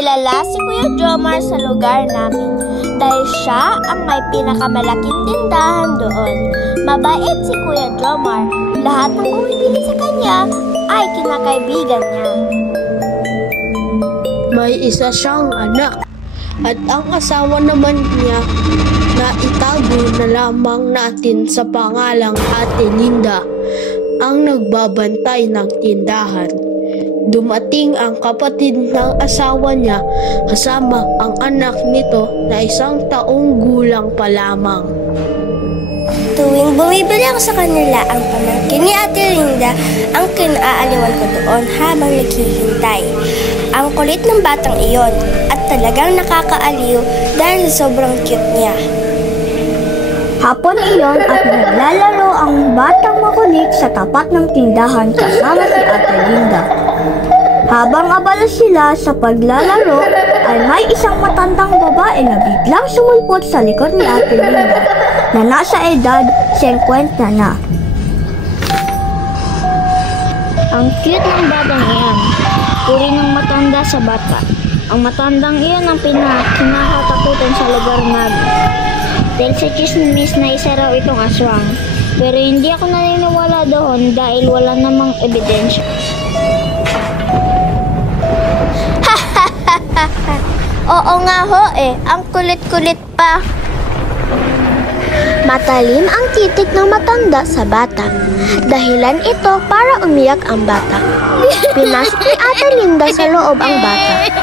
kilala si Kuya Jomar sa lugar namin dahil siya ang may pinakamalaking tindahan doon. Mabait si Kuya Jomar. Lahat ng bumibili sa kanya ay kinakaibigan niya. May isa siyang anak at ang asawa naman niya na itago na lamang natin sa pangalang Ate Linda ang nagbabantay ng tindahan. Dumating ang kapatid ng asawa niya kasama ang anak nito na 1 taong gulang pa lamang. Tuwing bumibili ako sa kanila ang pamangkin ni Ate Linda, ang kinaaliwan ko doon habang naghihintay. Ang kulit ng batang iyon at talagang nakakaaliw dahil sobrang cute niya. Hapon iyon at naglalaro ang batang makulit sa tapat ng tindahan kasama si Ate Linda. Habang abala sila sa paglalaro, ay may isang matandang babae na biglang sumulpot sa likod ni Ate Linda na nasa edad 50 na. Ang cute ng batang iyan. Puri ng matanda sa bata. Ang matandang iyan ang kinakatakutan sa lugar namin. Dahil sa chismis na isa raw itong aswang. Pero hindi ako naniniwala doon dahil wala namang ebidensya. Oo nga ho ang kulit-kulit pa. Matalim ang titik ng matanda sa bata. Dahilan ito para umiyak ang bata. Pinasok ni Ate Linda sa loob ang bata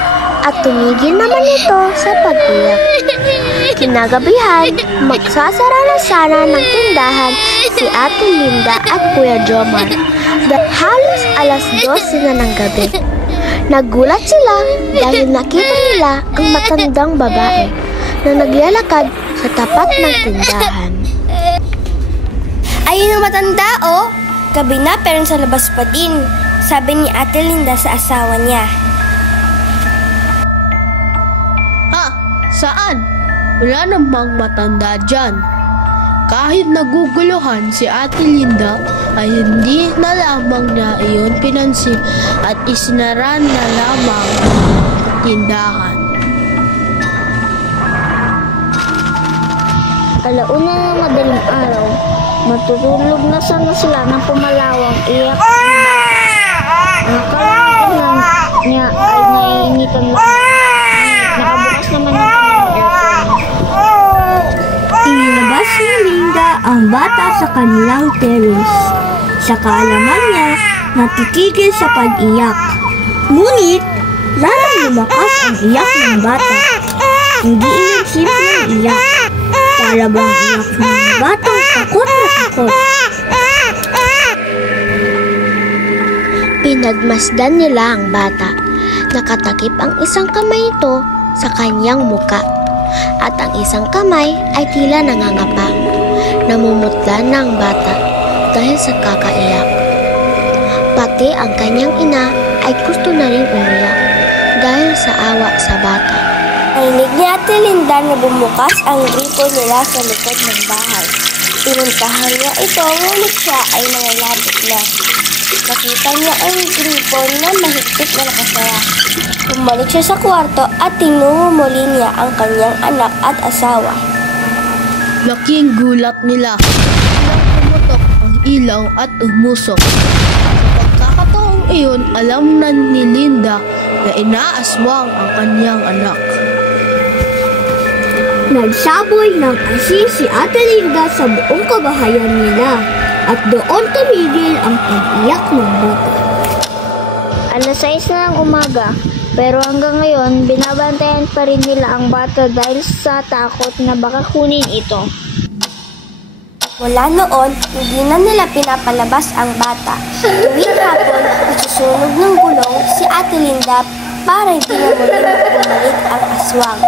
at tumigil naman ito sa pag-iyak. Kinagabihan, magsasara na sana ng tindahan si Ate Linda at Kuya Jomar. Halos alas 12 na ng gabi. Nagulat sila dahil nakita nila ang matandang babae na naglalakad sa tapat ng tindahan. Ayun ang matanda Gabi na pero sa labas pa din, sabi ni Ate Linda sa asawa niya. Ha? Saan? Wala namang matanda dyan. Kahit naguguluhan si Ate Linda ay hindi na lamang niya iyon pinansin at isinara na lamang ang tindahan. Alauna na madaling araw, matutulog na sana sila ng pumalawang iyak. Nakalaman niya ay naiinitan lang. Nakabukas naman ang aircon. Inilabas ni Linda ang bata sa kanilang terrace. Sa kaalaman niya, natitigil sa pag-iyak. Ngunit, lalong lumakas ang iyak ng bata. Hindi iyon simpleng iyak. Para bang iyak ng batang takot na takot. Pinagmasdan nila ang bata. Nakatakip ang isang kamay ito sa kanyang muka. At ang isang kamay ay tila nangangapa. Namumutla na ang bata dahil sa kakaiyak. Pati ang kanyang ina ay gusto na rin umiyak dahil sa awa sa bata. Narinig ni Ate Linda na bumukas ang gripo nila sa likod ng bahay. Pinuntahan niya ito ngunit siya ay nangalabot na. Nakita niya ang gripo na mahigpit na nakasara. Bumalik siya sa kwarto at tinumuli niya ang kanyang anak at asawa. Laking gulat nila. Pumutok ang ilaw at umusok. Sa pagkakataong iyon, alam na ni Linda na inaaswang ang kanyang anak. Nagsaboy ng asin si Ate Linda sa buong kabahayan nila at doon tumigil ang pag-iyak ng bata. Alas 6 na ng umaga, pero hanggang ngayon, binabantayan pa rin nila ang bata dahil sa takot na baka kunin ito. Mula noon, hindi na nila pinapalabas ang bata. Tuwing hapon, nasusunog ng gulong si Ate Linda para hindi na muli bumalik ang aswang.